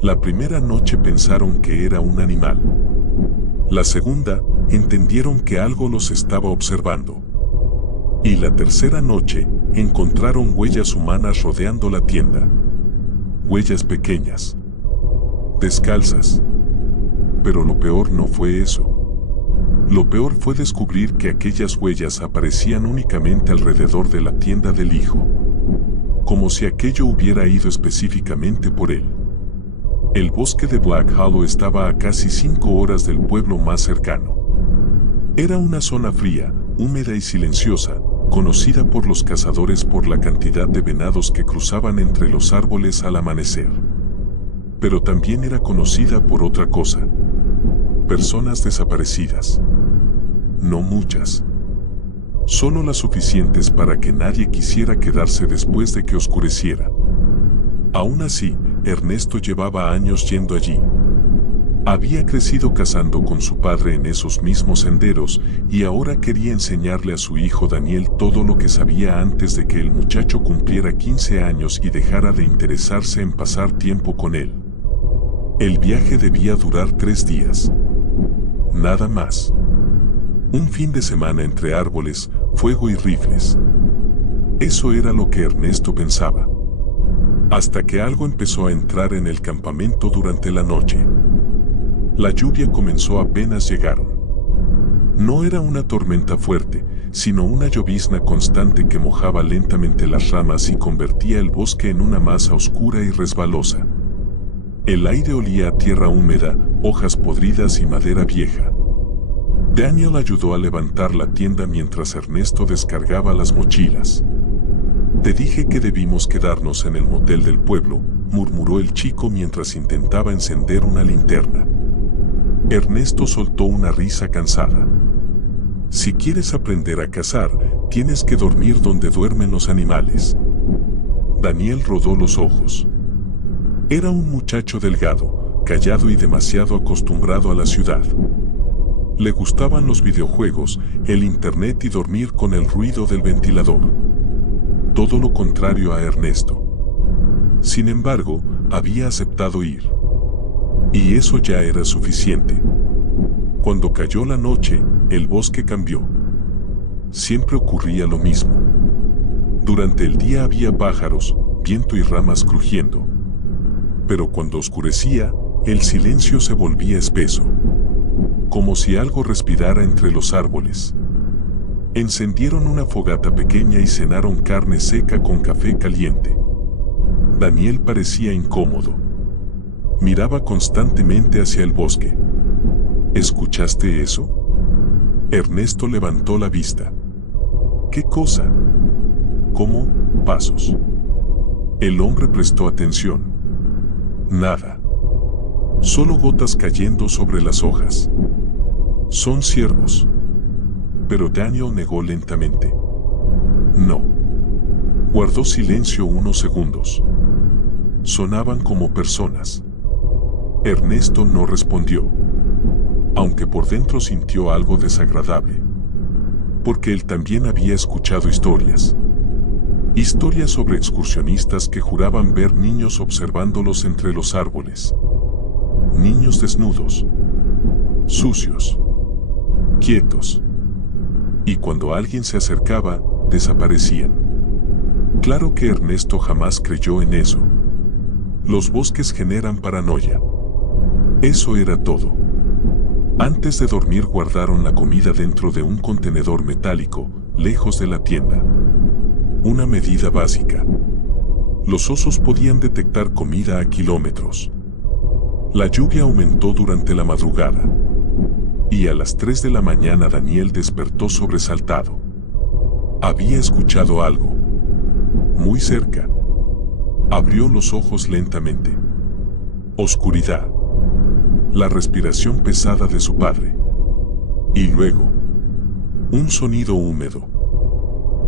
La primera noche pensaron que era un animal. La segunda, entendieron que algo los estaba observando. Y la tercera noche, encontraron huellas humanas rodeando la tienda. Huellas pequeñas. Descalzas. Pero lo peor no fue eso. Lo peor fue descubrir que aquellas huellas aparecían únicamente alrededor de la tienda del hijo. Como si aquello hubiera ido específicamente por él. El bosque de Black Hollow estaba a casi 5 horas del pueblo más cercano. Era una zona fría, húmeda y silenciosa, conocida por los cazadores por la cantidad de venados que cruzaban entre los árboles al amanecer. Pero también era conocida por otra cosa. Personas desaparecidas. No muchas. Solo las suficientes para que nadie quisiera quedarse después de que oscureciera. Aún así, Ernesto llevaba años yendo allí. Había crecido cazando con su padre en esos mismos senderos y ahora quería enseñarle a su hijo Daniel todo lo que sabía antes de que el muchacho cumpliera 15 años y dejara de interesarse en pasar tiempo con él. El viaje debía durar 3 días. Nada más. Un fin de semana entre árboles, fuego y rifles. Eso era lo que Ernesto pensaba. Hasta que algo empezó a entrar en el campamento durante la noche. La lluvia comenzó apenas llegaron. No era una tormenta fuerte, sino una llovizna constante que mojaba lentamente las ramas y convertía el bosque en una masa oscura y resbalosa. El aire olía a tierra húmeda, hojas podridas y madera vieja. Daniel ayudó a levantar la tienda mientras Ernesto descargaba las mochilas. «Te dije que debimos quedarnos en el motel del pueblo», murmuró el chico mientras intentaba encender una linterna. Ernesto soltó una risa cansada. «Si quieres aprender a cazar, tienes que dormir donde duermen los animales». Daniel rodó los ojos. Era un muchacho delgado, callado y demasiado acostumbrado a la ciudad. Le gustaban los videojuegos, el internet y dormir con el ruido del ventilador. Todo lo contrario a Ernesto. Sin embargo, había aceptado ir. Y eso ya era suficiente. Cuando cayó la noche, el bosque cambió. Siempre ocurría lo mismo. Durante el día había pájaros, viento y ramas crujiendo. Pero cuando oscurecía, el silencio se volvía espeso. Como si algo respirara entre los árboles. Encendieron una fogata pequeña y cenaron carne seca con café caliente. Daniel parecía incómodo. Miraba constantemente hacia el bosque. ¿Escuchaste eso? Ernesto levantó la vista. ¿Qué cosa? ¿Cómo? Pasos. El hombre prestó atención. Nada. Solo gotas cayendo sobre las hojas. Son ciervos. Pero Daniel negó lentamente. No. Guardó silencio unos segundos. Sonaban como personas. Ernesto no respondió. Aunque por dentro sintió algo desagradable. Porque él también había escuchado historias. Historias sobre excursionistas que juraban ver niños observándolos entre los árboles. Niños desnudos. Sucios. Quietos. Y cuando alguien se acercaba, desaparecían. Claro que Ernesto jamás creyó en eso. Los bosques generan paranoia. Eso era todo. Antes de dormir guardaron la comida dentro de un contenedor metálico, lejos de la tienda. Una medida básica. Los osos podían detectar comida a kilómetros. La lluvia aumentó durante la madrugada. Y a las 3 de la mañana Daniel despertó sobresaltado. Había escuchado algo. Muy cerca. Abrió los ojos lentamente. Oscuridad. La respiración pesada de su padre. Y luego, un sonido húmedo.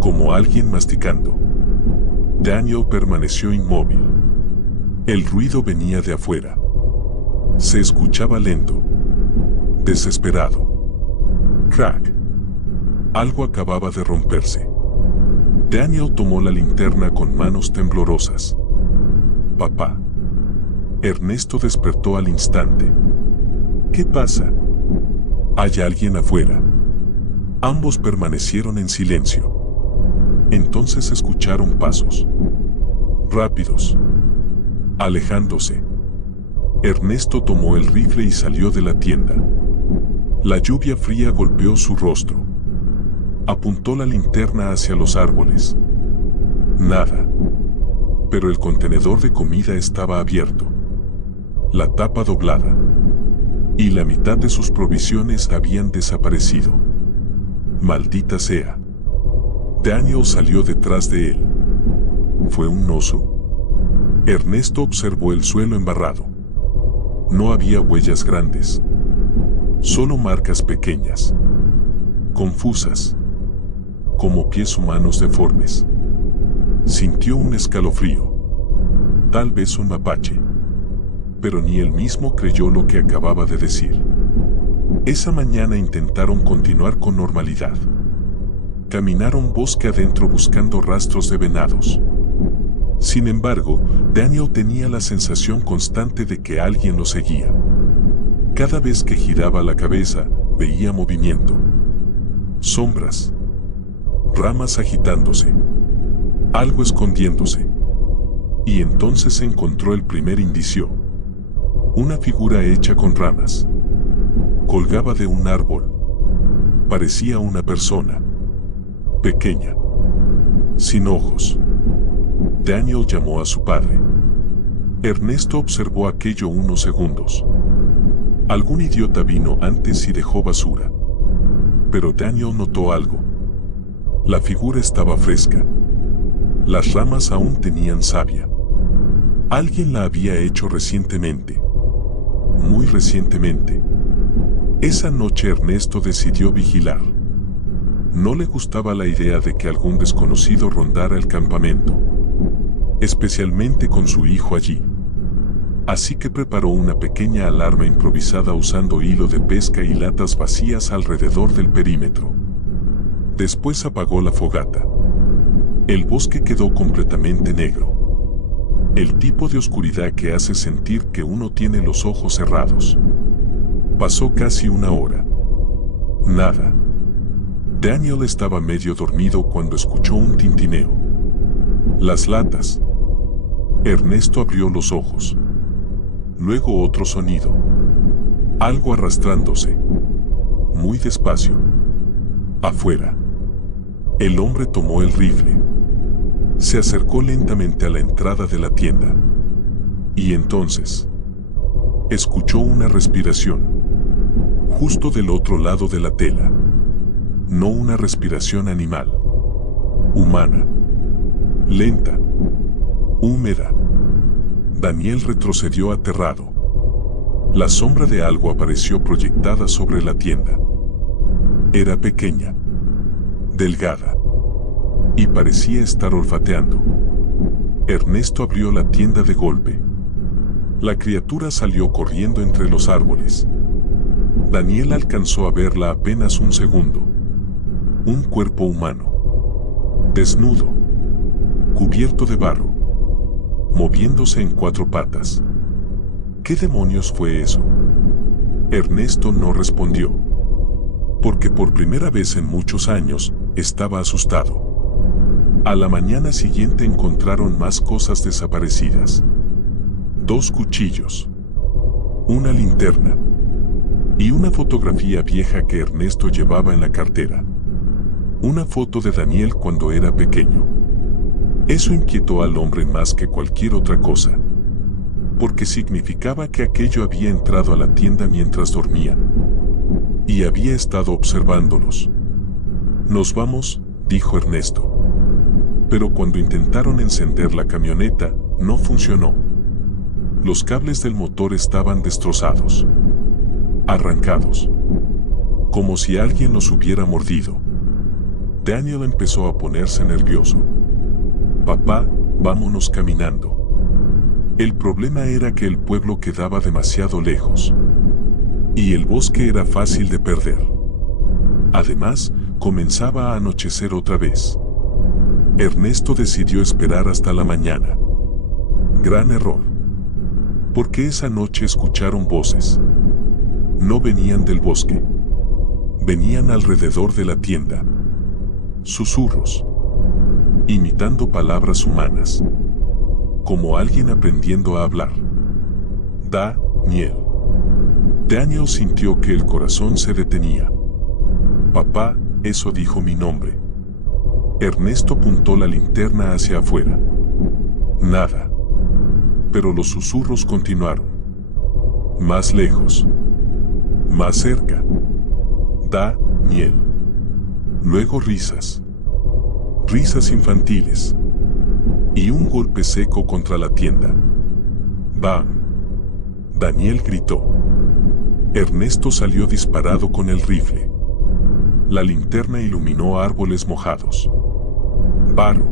Como alguien masticando. Daniel permaneció inmóvil. El ruido venía de afuera. Se escuchaba lento. Desesperado. Crack. Algo acababa de romperse. Daniel tomó la linterna con manos temblorosas. Papá. Ernesto despertó al instante. ¿Qué pasa? ¿Hay alguien afuera? Ambos permanecieron en silencio. Entonces escucharon pasos. Rápidos. Alejándose. Ernesto tomó el rifle y salió de la tienda. La lluvia fría golpeó su rostro. Apuntó la linterna hacia los árboles. Nada. Pero el contenedor de comida estaba abierto. La tapa doblada. Y la mitad de sus provisiones habían desaparecido. Maldita sea. Daniel salió detrás de él. ¿Fue un oso? Ernesto observó el suelo embarrado. No había huellas grandes. Solo marcas pequeñas. Confusas. Como pies humanos deformes. Sintió un escalofrío. Tal vez un mapache. Pero ni él mismo creyó lo que acababa de decir. Esa mañana intentaron continuar con normalidad. Caminaron bosque adentro buscando rastros de venados. Sin embargo, Daniel tenía la sensación constante de que alguien lo seguía. Cada vez que giraba la cabeza, veía movimiento. Sombras. Ramas agitándose. Algo escondiéndose. Y entonces encontró el primer indicio. Una figura hecha con ramas. Colgaba de un árbol. Parecía una persona. Pequeña. Sin ojos. Daniel llamó a su padre. Ernesto observó aquello unos segundos. Algún idiota vino antes y dejó basura. Pero Daniel notó algo. La figura estaba fresca. Las ramas aún tenían savia. Alguien la había hecho recientemente. Muy recientemente. Esa noche Ernesto decidió vigilar. No le gustaba la idea de que algún desconocido rondara el campamento. Especialmente con su hijo allí. Así que preparó una pequeña alarma improvisada usando hilo de pesca y latas vacías alrededor del perímetro. Después apagó la fogata. El bosque quedó completamente negro. El tipo de oscuridad que hace sentir que uno tiene los ojos cerrados. Pasó casi una hora. Nada. Daniel estaba medio dormido cuando escuchó un tintineo. Las latas. Ernesto abrió los ojos. Luego otro sonido. Algo arrastrándose. Muy despacio. Afuera. El hombre tomó el rifle. Se acercó lentamente a la entrada de la tienda. Y entonces, escuchó una respiración. Justo del otro lado de la tela. No una respiración animal. Humana. Lenta. Húmeda. Daniel retrocedió aterrado. La sombra de algo apareció proyectada sobre la tienda. Era pequeña. Delgada. Y parecía estar olfateando. Ernesto abrió la tienda de golpe. La criatura salió corriendo entre los árboles. Daniel alcanzó a verla apenas un segundo. Un cuerpo humano. Desnudo. Cubierto de barro. Moviéndose en 4 patas. ¿Qué demonios fue eso? Ernesto no respondió. Porque por primera vez en muchos años, estaba asustado. A la mañana siguiente encontraron más cosas desaparecidas. 2 cuchillos. Una linterna. Y una fotografía vieja que Ernesto llevaba en la cartera. Una foto de Daniel cuando era pequeño. Eso inquietó al hombre más que cualquier otra cosa. Porque significaba que aquello había entrado a la tienda mientras dormían. Y había estado observándolos. Nos vamos, dijo Ernesto. Pero cuando intentaron encender la camioneta, no funcionó. Los cables del motor estaban destrozados. Arrancados. Como si alguien los hubiera mordido. Daniel empezó a ponerse nervioso. Papá, vámonos caminando. El problema era que el pueblo quedaba demasiado lejos. Y el bosque era fácil de perder. Además, comenzaba a anochecer otra vez. Ernesto decidió esperar hasta la mañana. Gran error. Porque esa noche escucharon voces. No venían del bosque. Venían alrededor de la tienda. Susurros. Imitando palabras humanas. Como alguien aprendiendo a hablar. Daniel. Daniel sintió que el corazón se detenía. Papá, eso dijo mi nombre. Ernesto apuntó la linterna hacia afuera. Nada. Pero los susurros continuaron. Más lejos. Más cerca. Daniel. Luego risas. Risas infantiles. Y un golpe seco contra la tienda. ¡Bam! Daniel gritó. Ernesto salió disparado con el rifle. La linterna iluminó árboles mojados. Barro.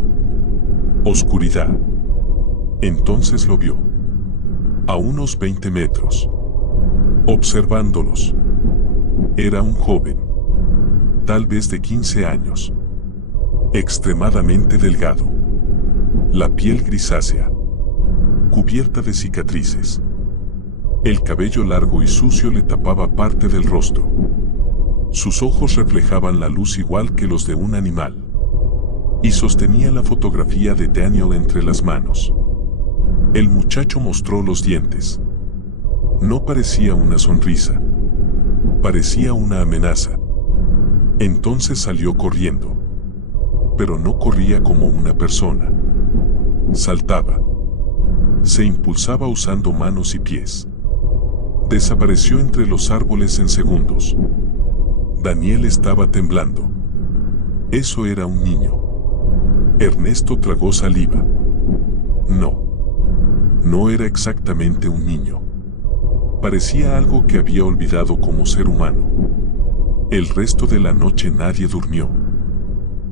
Oscuridad. Entonces lo vio. A unos 20 metros. Observándolos. Era un joven. Tal vez de 15 años. Extremadamente delgado. La piel grisácea. Cubierta de cicatrices. El cabello largo y sucio le tapaba parte del rostro. Sus ojos reflejaban la luz igual que los de un animal. Y sostenía la fotografía de Daniel entre las manos. El muchacho mostró los dientes. No parecía una sonrisa. Parecía una amenaza. Entonces salió corriendo. Pero no corría como una persona. Saltaba. Se impulsaba usando manos y pies. Desapareció entre los árboles en segundos. Daniel estaba temblando. Eso era un niño. Ernesto tragó saliva. No era exactamente un niño. Parecía algo que había olvidado como ser humano. El resto de la noche nadie durmió.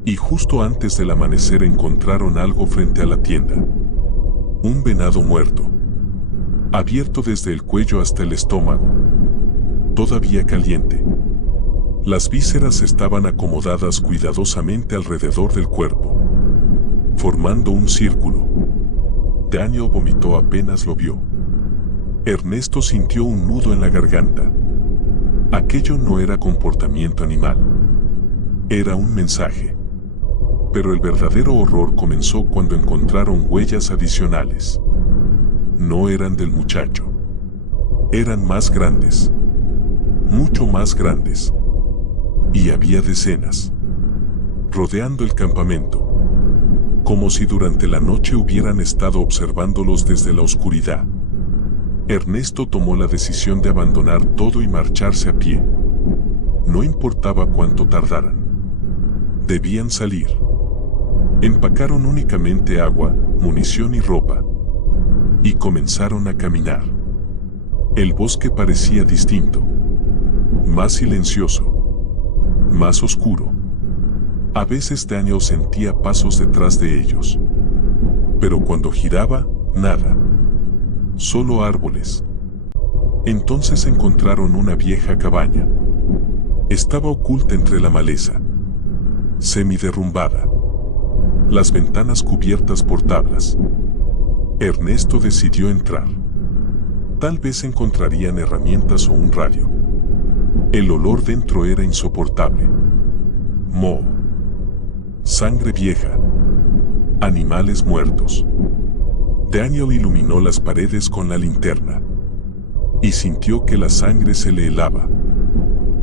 Y justo antes del amanecer encontraron algo frente a la tienda. Un venado muerto. Abierto desde el cuello hasta el estómago. Todavía caliente. Las vísceras estaban acomodadas cuidadosamente alrededor del cuerpo, formando un círculo. Daniel vomitó apenas lo vio. Ernesto sintió un nudo en la garganta. Aquello no era comportamiento animal. Era un mensaje. Pero el verdadero horror comenzó cuando encontraron huellas adicionales. No eran del muchacho. Eran más grandes. Mucho más grandes. Y había decenas. Rodeando el campamento. Como si durante la noche hubieran estado observándolos desde la oscuridad. Ernesto tomó la decisión de abandonar todo y marcharse a pie. No importaba cuánto tardaran. Debían salir. Empacaron únicamente agua, munición y ropa. Y comenzaron a caminar. El bosque parecía distinto. Más silencioso. Más oscuro. A veces Daniel sentía pasos detrás de ellos. Pero cuando giraba, nada. Solo árboles. Entonces encontraron una vieja cabaña. Estaba oculta entre la maleza. Semiderrumbada. Las ventanas cubiertas por tablas. Ernesto decidió entrar. Tal vez encontrarían herramientas o un radio. El olor dentro era insoportable. Moho. Sangre vieja. Animales muertos. Daniel iluminó las paredes con la linterna. Y sintió que la sangre se le helaba.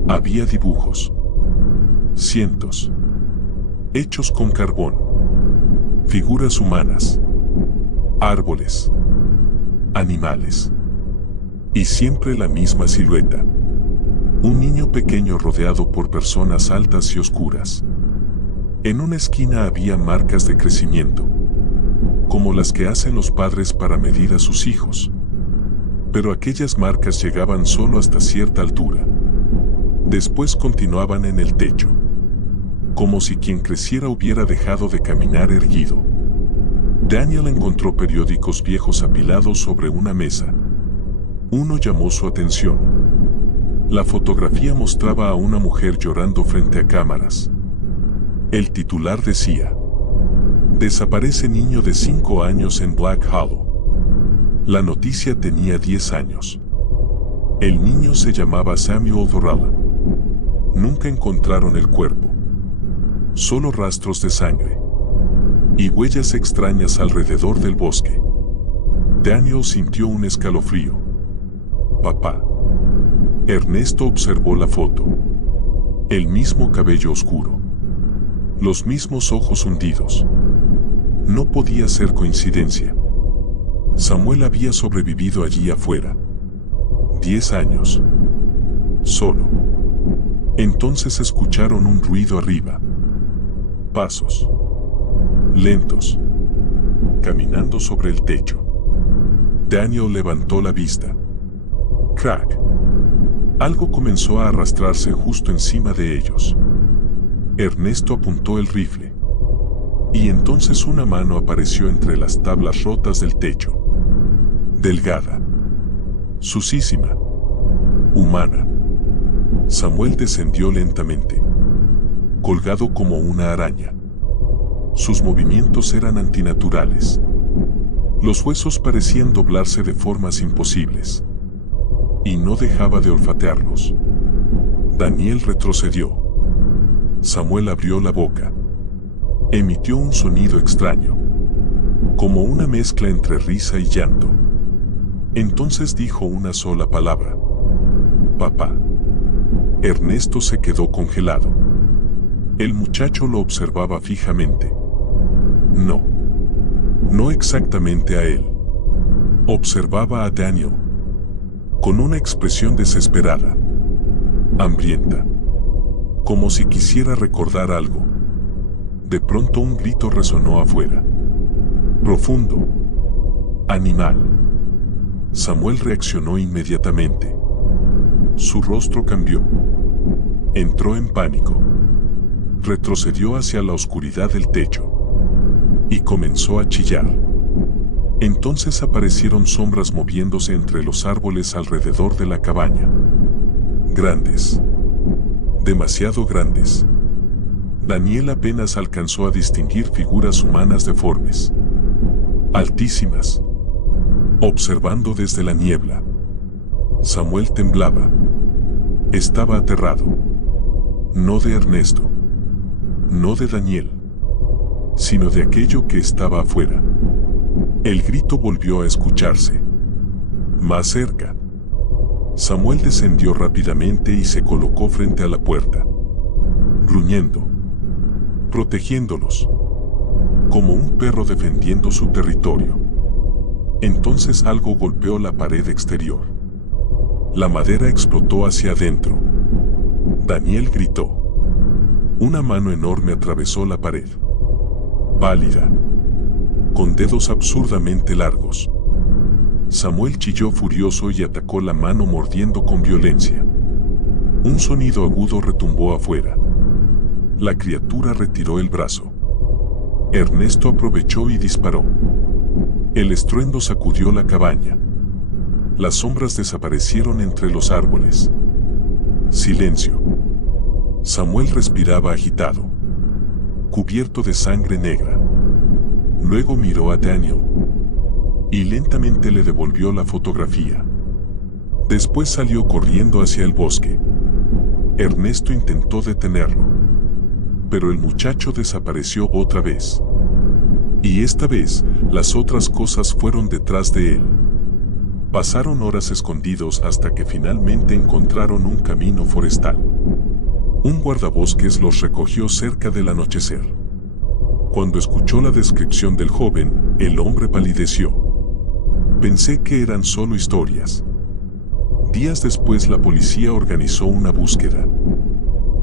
Había dibujos. Cientos. Hechos con carbón. Figuras humanas. Árboles. Animales. Y siempre la misma silueta. Un niño pequeño rodeado por personas altas y oscuras. En una esquina había marcas de crecimiento, como las que hacen los padres para medir a sus hijos. Pero aquellas marcas llegaban solo hasta cierta altura. Después continuaban en el techo, como si quien creciera hubiera dejado de caminar erguido. Daniel encontró periódicos viejos apilados sobre una mesa. Uno llamó su atención. La fotografía mostraba a una mujer llorando frente a cámaras. El titular decía: desaparece niño de 5 años en Black Hollow. La noticia tenía 10 años. El niño se llamaba Samuel Dorralla. Nunca encontraron el cuerpo. Solo rastros de sangre y huellas extrañas alrededor del bosque. Daniel sintió un escalofrío. Papá. Ernesto observó la foto. El mismo cabello oscuro. Los mismos ojos hundidos. No podía ser coincidencia. Samuel había sobrevivido allí afuera. 10 años. Solo. Entonces escucharon un ruido arriba. Pasos. Lentos. Caminando sobre el techo. Daniel levantó la vista. Crack. Algo comenzó a arrastrarse justo encima de ellos. Ernesto apuntó el rifle. Y entonces una mano apareció entre las tablas rotas del techo. Delgada. Sucísima. Humana. Samuel descendió lentamente. Colgado como una araña. Sus movimientos eran antinaturales. Los huesos parecían doblarse de formas imposibles. Y no dejaba de olfatearlos. Daniel retrocedió. Samuel abrió la boca. Emitió un sonido extraño, como una mezcla entre risa y llanto. Entonces dijo una sola palabra. Papá. Ernesto se quedó congelado. El muchacho lo observaba fijamente. No exactamente a él. Observaba a Daniel, con una expresión desesperada, hambrienta, como si quisiera recordar algo. De pronto un grito resonó afuera. Profundo. Animal. Samuel reaccionó inmediatamente. Su rostro cambió. Entró en pánico. Retrocedió hacia la oscuridad del techo. Y comenzó a chillar. Entonces aparecieron sombras moviéndose entre los árboles alrededor de la cabaña. Grandes. Demasiado grandes. Daniel apenas alcanzó a distinguir figuras humanas deformes. Altísimas. Observando desde la niebla. Samuel temblaba. Estaba aterrado. No de Ernesto. No de Daniel. Sino de aquello que estaba afuera. El grito volvió a escucharse. Más cerca. Samuel descendió rápidamente y se colocó frente a la puerta. Gruñendo. Protegiéndolos. Como un perro defendiendo su territorio. Entonces algo golpeó la pared exterior. La madera explotó hacia adentro. Daniel gritó. Una mano enorme atravesó la pared. Pálida. Con dedos absurdamente largos. Samuel chilló furioso y atacó la mano mordiendo con violencia. Un sonido agudo retumbó afuera. La criatura retiró el brazo. Ernesto aprovechó y disparó. El estruendo sacudió la cabaña. Las sombras desaparecieron entre los árboles. Silencio. Samuel respiraba agitado, cubierto de sangre negra. Luego miró a Daniel y lentamente le devolvió la fotografía. Después salió corriendo hacia el bosque. Ernesto intentó detenerlo, pero el muchacho desapareció otra vez. Y esta vez, las otras cosas fueron detrás de él. Pasaron horas escondidos hasta que finalmente encontraron un camino forestal. Un guardabosques los recogió cerca del anochecer. Cuando escuchó la descripción del joven, el hombre palideció. Pensé que eran solo historias. Días después la policía organizó una búsqueda.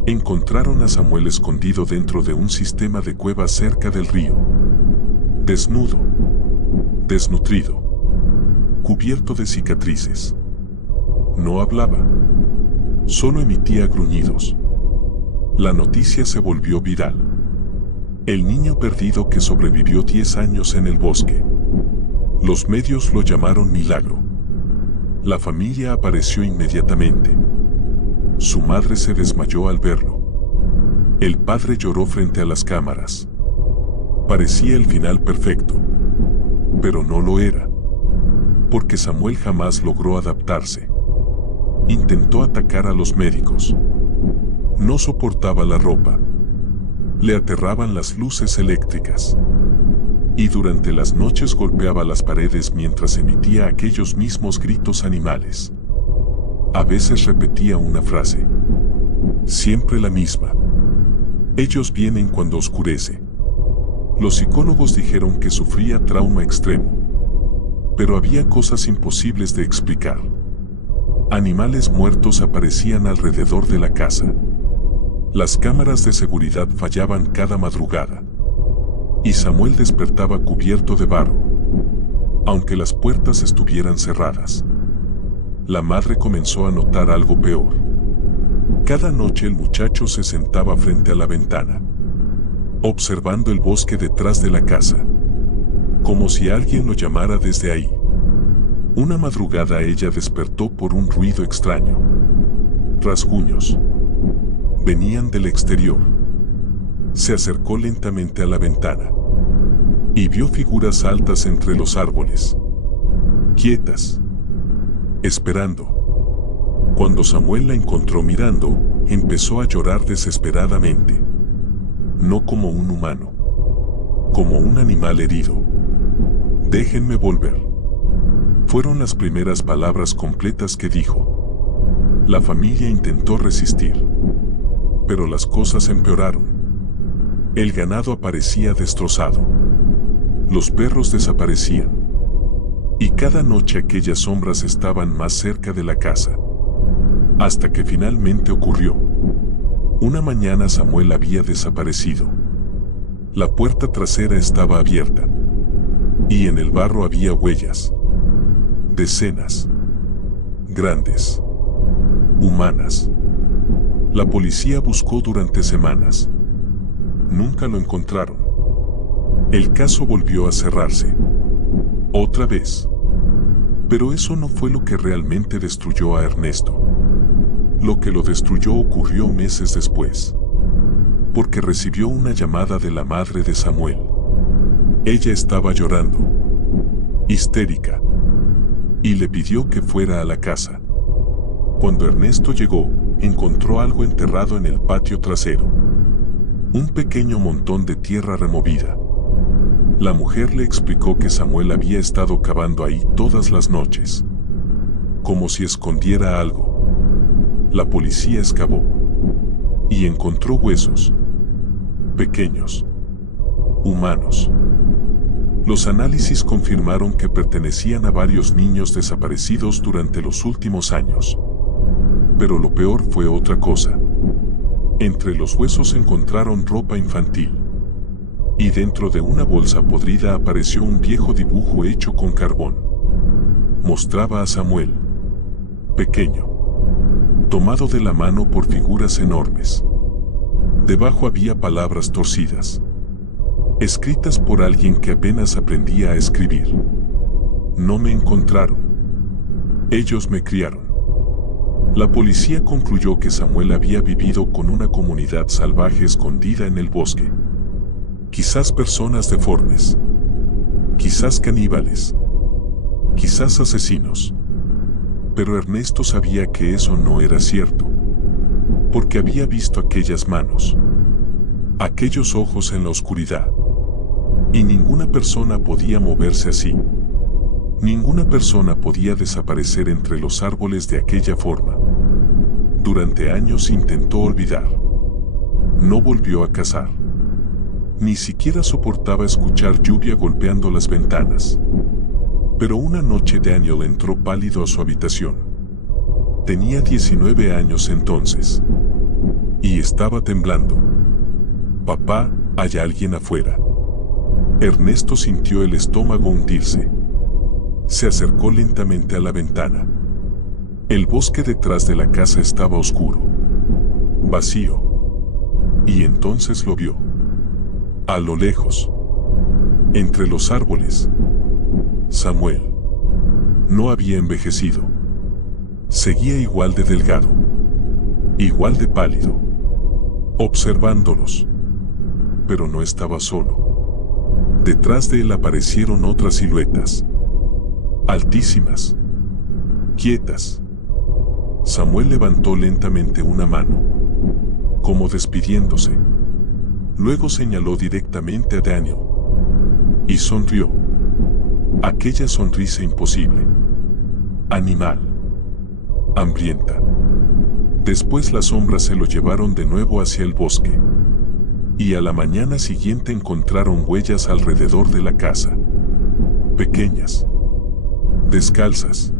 Encontraron a Samuel escondido dentro de un sistema de cuevas cerca del río. Desnudo. Desnutrido. Cubierto de cicatrices. No hablaba. Solo emitía gruñidos. La noticia se volvió viral. El niño perdido que sobrevivió 10 años en el bosque. Los medios lo llamaron milagro. La familia apareció inmediatamente. Su madre se desmayó al verlo. El padre lloró frente a las cámaras. Parecía el final perfecto. Pero no lo era. porque Samuel jamás logró adaptarse. Intentó atacar a los médicos. No soportaba la ropa. Le aterraban las luces eléctricas. Y durante las noches golpeaba las paredes mientras emitía aquellos mismos gritos animales. A veces repetía una frase. Siempre la misma. Ellos vienen cuando oscurece. Los psicólogos dijeron que sufría trauma extremo. Pero había cosas imposibles de explicar. Animales muertos aparecían alrededor de la casa. Las cámaras de seguridad fallaban cada madrugada. Y Samuel despertaba cubierto de barro. Aunque las puertas estuvieran cerradas. La madre comenzó a notar algo peor. Cada noche el muchacho se sentaba frente a la ventana, observando el bosque detrás de la casa, como si alguien lo llamara desde ahí. Una madrugada ella despertó por un ruido extraño. Rasguños. Venían del exterior. Se acercó lentamente a la ventana y vio figuras altas entre los árboles, quietas, esperando. Cuando Samuel la encontró mirando, empezó a llorar desesperadamente. No como un humano, como un animal herido. Déjenme volver. Fueron las primeras palabras completas que dijo. La familia intentó resistir, pero las cosas empeoraron. El ganado aparecía destrozado. Los perros desaparecían. Y cada noche aquellas sombras estaban más cerca de la casa. Hasta que finalmente ocurrió. Una mañana Samuel había desaparecido. La puerta trasera estaba abierta. Y en el barro había huellas. Decenas. Grandes. Humanas. La policía buscó durante semanas. Nunca lo encontraron. El caso volvió a cerrarse. Otra vez. Pero eso no fue lo que realmente destruyó a Ernesto. Lo que lo destruyó ocurrió meses después. Porque recibió una llamada de la madre de Samuel. Ella estaba llorando. Histérica. Y le pidió que fuera a la casa. Cuando Ernesto llegó, encontró algo enterrado en el patio trasero. Un pequeño montón de tierra removida. La mujer le explicó que Samuel había estado cavando ahí todas las noches. Como si escondiera algo. La policía excavó. Y encontró huesos. Pequeños. Humanos. Los análisis confirmaron que pertenecían a varios niños desaparecidos durante los últimos años. Pero lo peor fue otra cosa. Entre los huesos encontraron ropa infantil. Y dentro de una bolsa podrida apareció un viejo dibujo hecho con carbón. Mostraba a Samuel. Pequeño. Tomado de la mano por figuras enormes. Debajo había palabras torcidas. Escritas por alguien que apenas aprendía a escribir. No me encontraron. Ellos me criaron. La policía concluyó que Samuel había vivido con una comunidad salvaje escondida en el bosque. Quizás personas deformes. Quizás caníbales. Quizás asesinos. Pero Ernesto sabía que eso no era cierto. Porque había visto aquellas manos. Aquellos ojos en la oscuridad. Y ninguna persona podía moverse así. Ninguna persona podía desaparecer entre los árboles de aquella forma. Durante años intentó olvidar. No volvió a cazar. Ni siquiera soportaba escuchar lluvia golpeando las ventanas. Pero una noche Daniel entró pálido a su habitación. Tenía 19 años entonces. Y estaba temblando. Papá, hay alguien afuera. Ernesto sintió el estómago hundirse. Se acercó lentamente a la ventana. El bosque detrás de la casa estaba oscuro. Vacío. Y entonces lo vio. A lo lejos. Entre los árboles. Samuel. No había envejecido. Seguía igual de delgado. Igual de pálido. Observándolos. Pero no estaba solo. Detrás de él aparecieron otras siluetas. altísimas, quietas. Samuel levantó lentamente una mano, como despidiéndose. Luego señaló directamente a Daniel y sonrió. Aquella sonrisa imposible, animal, hambrienta. Después las sombras se lo llevaron de nuevo hacia el bosque. Y a la mañana siguiente encontraron huellas alrededor de la casa. Pequeñas, descalzas.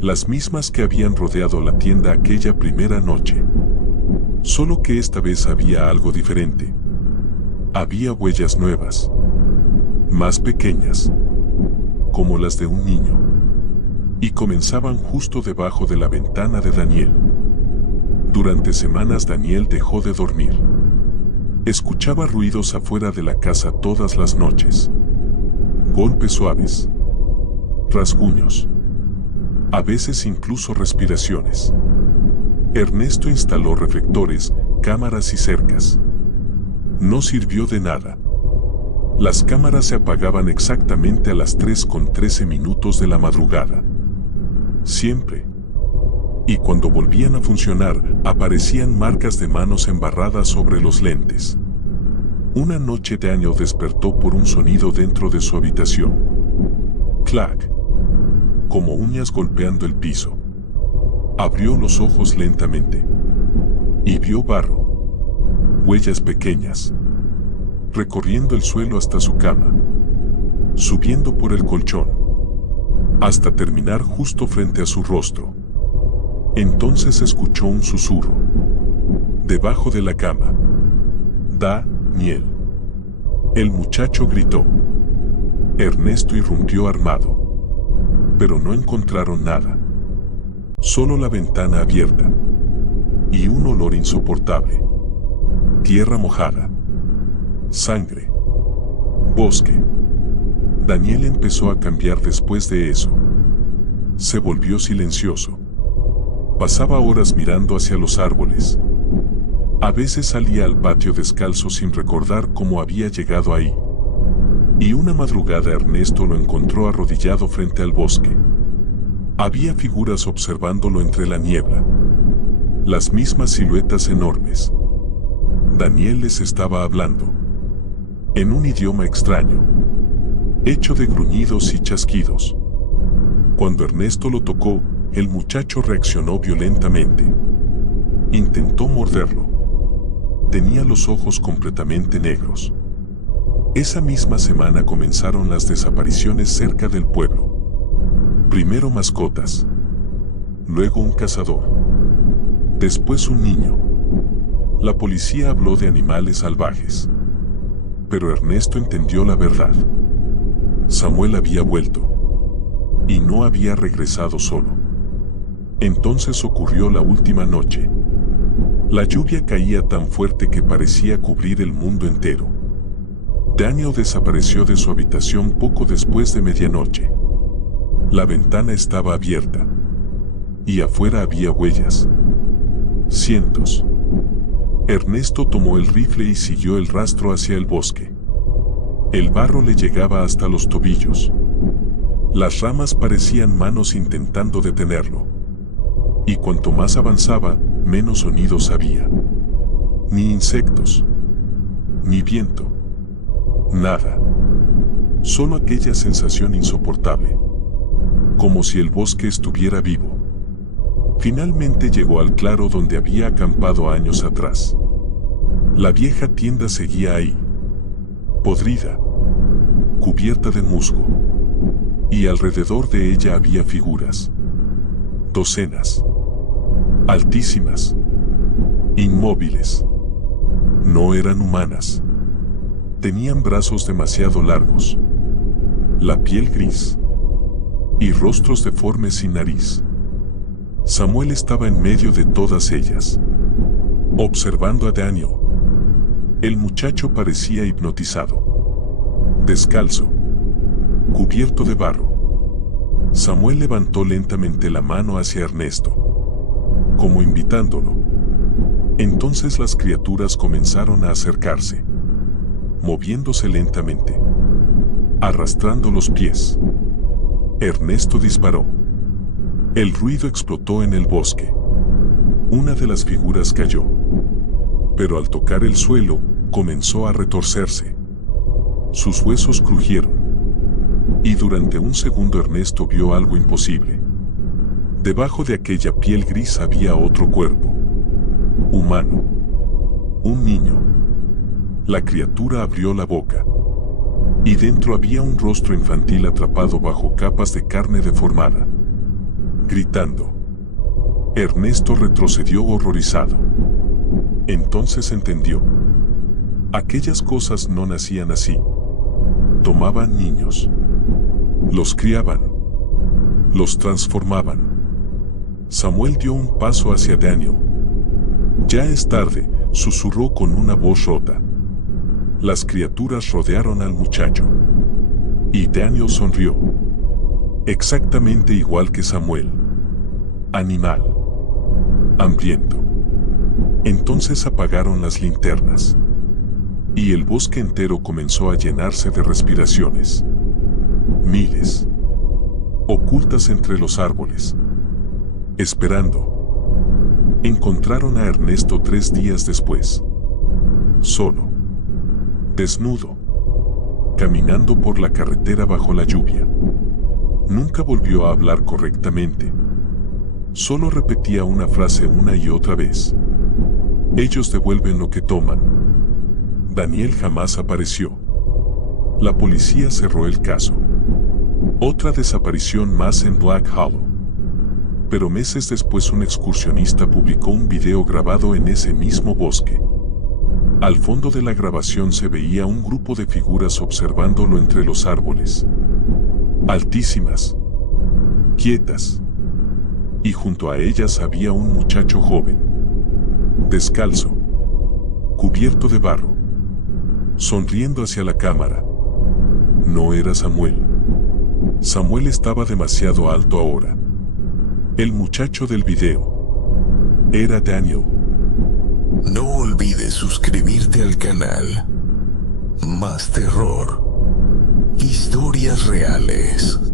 Las mismas que habían rodeado la tienda aquella primera noche. Solo que esta vez había algo diferente. Había huellas nuevas, más pequeñas, como las de un niño. Y comenzaban justo debajo de la ventana de Daniel. Durante semanas Daniel dejó de dormir. Escuchaba ruidos afuera de la casa todas las noches. Golpes suaves, rasguños, a veces incluso respiraciones. Ernesto instaló reflectores, cámaras y cercas. No sirvió de nada. Las cámaras se apagaban exactamente a las 3:13 de la madrugada. Siempre. Y cuando volvían a funcionar, aparecían marcas de manos embarradas sobre los lentes. Una noche Daniel despertó por un sonido dentro de su habitación. Clac. Como uñas golpeando el piso. Abrió los ojos lentamente. Y vio barro. Huellas pequeñas. Recorriendo el suelo hasta su cama. Subiendo por el colchón. Hasta terminar justo frente a su rostro. Entonces escuchó un susurro. Debajo de la cama. Daniel. El muchacho gritó. Ernesto irrumpió armado. Pero no encontraron nada. Solo la ventana abierta. Y un olor insoportable. Tierra mojada. Sangre. Bosque. Daniel empezó a cambiar después de eso. Se volvió silencioso. Pasaba horas mirando hacia los árboles. A veces salía al patio descalzo sin recordar cómo había llegado ahí. Y una madrugada Ernesto lo encontró arrodillado frente al bosque. Había figuras observándolo entre la niebla. Las mismas siluetas enormes. Daniel les estaba hablando. En un idioma extraño. Hecho de gruñidos y chasquidos. Cuando Ernesto lo tocó, el muchacho reaccionó violentamente. Intentó morderlo. Tenía los ojos completamente negros. Esa misma semana comenzaron las desapariciones cerca del pueblo. Primero mascotas. Luego un cazador. Después un niño. La policía habló de animales salvajes. Pero Ernesto entendió la verdad. Samuel había vuelto. Y no había regresado solo. Entonces ocurrió la última noche. La lluvia caía tan fuerte que parecía cubrir el mundo entero. Daniel desapareció de su habitación poco después de medianoche. La ventana estaba abierta. Y afuera había huellas. Cientos. Ernesto tomó el rifle y siguió el rastro hacia el bosque. El barro le llegaba hasta los tobillos. Las ramas parecían manos intentando detenerlo. Y cuanto más avanzaba, menos sonidos había. Ni insectos. Ni viento. Nada. Solo aquella sensación insoportable. Como si el bosque estuviera vivo. Finalmente llegó al claro donde había acampado años atrás. La vieja tienda seguía ahí. Podrida. Cubierta de musgo. Y alrededor de ella había figuras. Docenas. Altísimas. Inmóviles. No eran humanas. Tenían brazos demasiado largos. La piel gris. Y rostros deformes sin nariz. Samuel estaba en medio de todas ellas. Observando a Daniel. El muchacho parecía hipnotizado. Descalzo. Cubierto de barro. Samuel levantó lentamente la mano hacia Ernesto. Como invitándolo. Entonces las criaturas comenzaron a acercarse. Moviéndose lentamente. Arrastrando los pies. Ernesto disparó. El ruido explotó en el bosque. Una de las figuras cayó. Pero al tocar el suelo, comenzó a retorcerse. Sus huesos crujieron. Y durante un segundo Ernesto vio algo imposible. Debajo de aquella piel gris había otro cuerpo. Humano. Un niño. La criatura abrió la boca. Y dentro había un rostro infantil atrapado bajo capas de carne deformada. Gritando. Ernesto retrocedió horrorizado. Entonces entendió. Aquellas cosas no nacían así. Tomaban niños. Los criaban. Los transformaban. Samuel dio un paso hacia Daniel. Ya es tarde, susurró con una voz rota. Las criaturas rodearon al muchacho. Y Daniel sonrió. Exactamente igual que Samuel. Animal. Hambriento. Entonces apagaron las linternas. Y el bosque entero comenzó a llenarse de respiraciones. Miles. Ocultas entre los árboles. Esperando. Encontraron a Ernesto 3 días después. Solo. Desnudo. Caminando por la carretera bajo la lluvia. Nunca volvió a hablar correctamente. Solo repetía una frase una y otra vez. Ellos devuelven lo que toman. Daniel jamás apareció. La policía cerró el caso. Otra desaparición más en Black Hollow. Pero meses después un excursionista publicó un video grabado en ese mismo bosque. Al fondo de la grabación se veía un grupo de figuras observándolo entre los árboles. Altísimas. Quietas. Y junto a ellas había un muchacho joven. Descalzo. Cubierto de barro. Sonriendo hacia la cámara. No era Samuel. Samuel estaba demasiado alto ahora. El muchacho del video. Era Daniel. No olvides suscribirte al canal. Más terror. Historias reales.